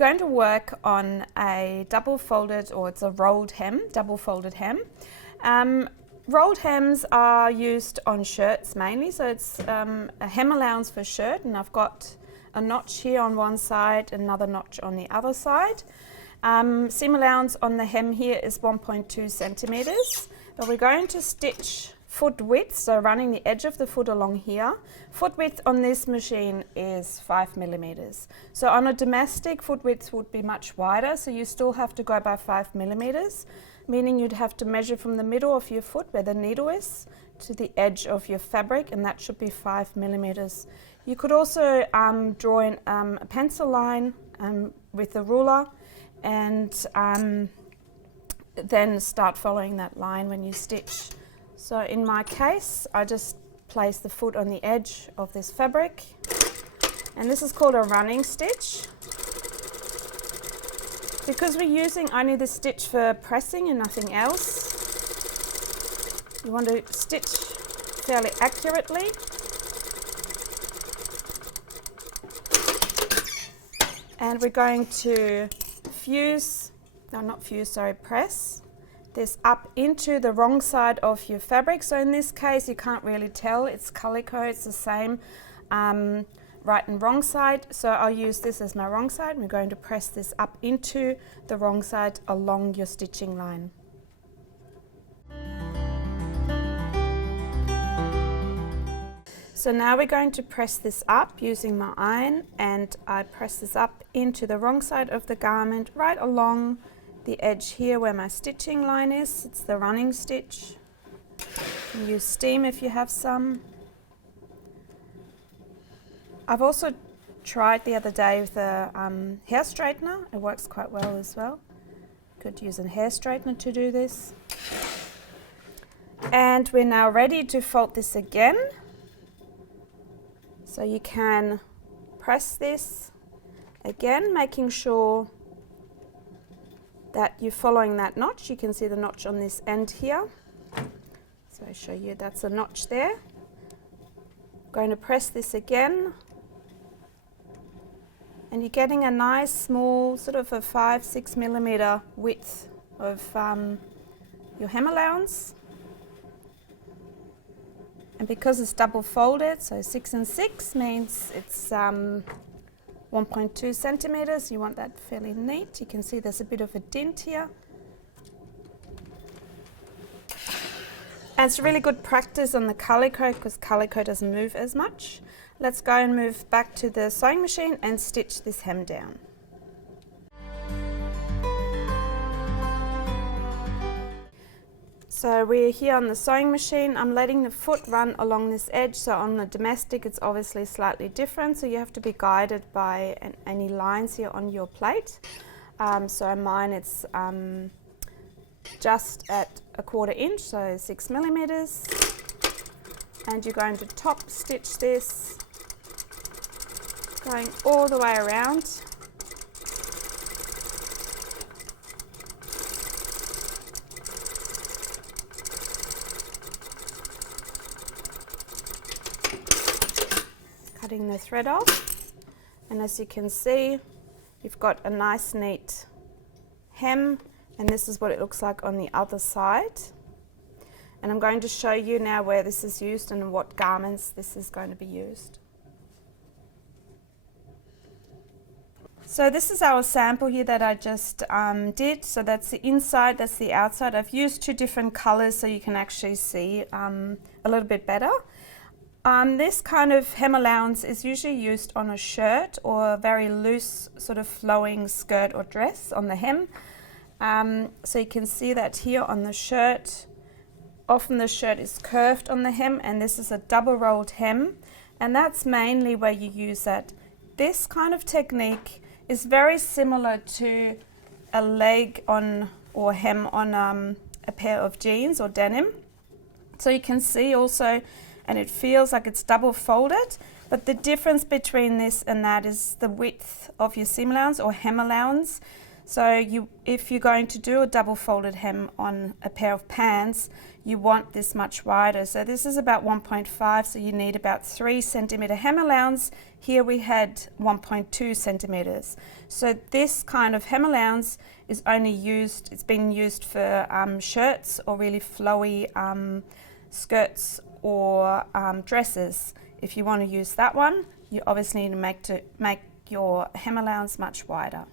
going to work on a double folded, or it's a rolled hem, double folded hem. Rolled hems are used on shirts mainly, so it's a hem allowance for shirt, and I've got a notch here on one side, another notch on the other side. Seam allowance on the hem here is 1.2 centimeters, but we're going to stitch foot width, so running the edge of the foot along here. Foot width on this machine is 5 millimeters. So on a domestic, foot width would be much wider, so you still have to go by 5 millimeters, meaning you'd have to measure from the middle of your foot where the needle is to the edge of your fabric, and that should be 5 millimeters. You could also draw in a pencil line with a ruler, and then start following that line when you stitch. So in my case, I just place the foot on the edge of this fabric, and this is called a running stitch. Because we're using only this stitch for pressing and nothing else, you want to stitch fairly accurately. And we're going to press this up into the wrong side of your fabric. So in this case, you can't really tell, it's calico, it's the same right and wrong side. So I'll use this as my wrong side, and we're going to press this up into the wrong side along your stitching line. So now we're going to press this up using my iron, and I press this up into the wrong side of the garment right along the edge here where my stitching line is. It's the running stitch. You can use steam if you have some. I've also tried the other day with a hair straightener. It works quite well as well. Could use a hair straightener to do this. And we're now ready to fold this again. So you can press this again, making sure that you're following that notch. You can see the notch on this end here. So I show you that's a notch there. I'm going to press this again, and you're getting a nice small sort of a 5-6 millimeter width of your hem allowance. And because it's double folded, so 6 and 6 means it's 1.2 centimeters. You want that fairly neat. You can see there's a bit of a dint here. And it's really good practice on the calico because calico doesn't move as much. Let's go and move back to the sewing machine and stitch this hem down. So we're here on the sewing machine. I'm letting the foot run along this edge. So on the domestic, it's obviously slightly different. So you have to be guided by any lines here on your plate. So mine, it's just at 1/4 inch, so 6 millimeters. And you're going to top stitch this, going all the way around. Cutting the thread off, and as you can see, you've got a nice neat hem, and this is what it looks like on the other side. And I'm going to show you now where this is used and what garments this is going to be used. So this is our sample here that I just did. So that's the inside, that's the outside. I've used 2 different colors so you can actually see a little bit better. This kind of hem allowance is usually used on a shirt or a very loose sort of flowing skirt or dress on the hem. So you can see that here on the shirt. Often the shirt is curved on the hem, and this is a double rolled hem, and that's mainly where you use that. This kind of technique is very similar to a leg on or hem on a pair of jeans or denim. So you can see also, and it feels like it's double folded, but the difference between this and that is the width of your seam allowance or hem allowance. So if you're going to do a double folded hem on a pair of pants, you want this much wider. So this is about 1.5, so you need about 3 centimeter hem allowance. Here we had 1.2 centimeters. So this kind of hem allowance is only used, it's been used for shirts or really flowy skirts or dresses. If you want to use that one, you obviously need to make your hem allowance much wider.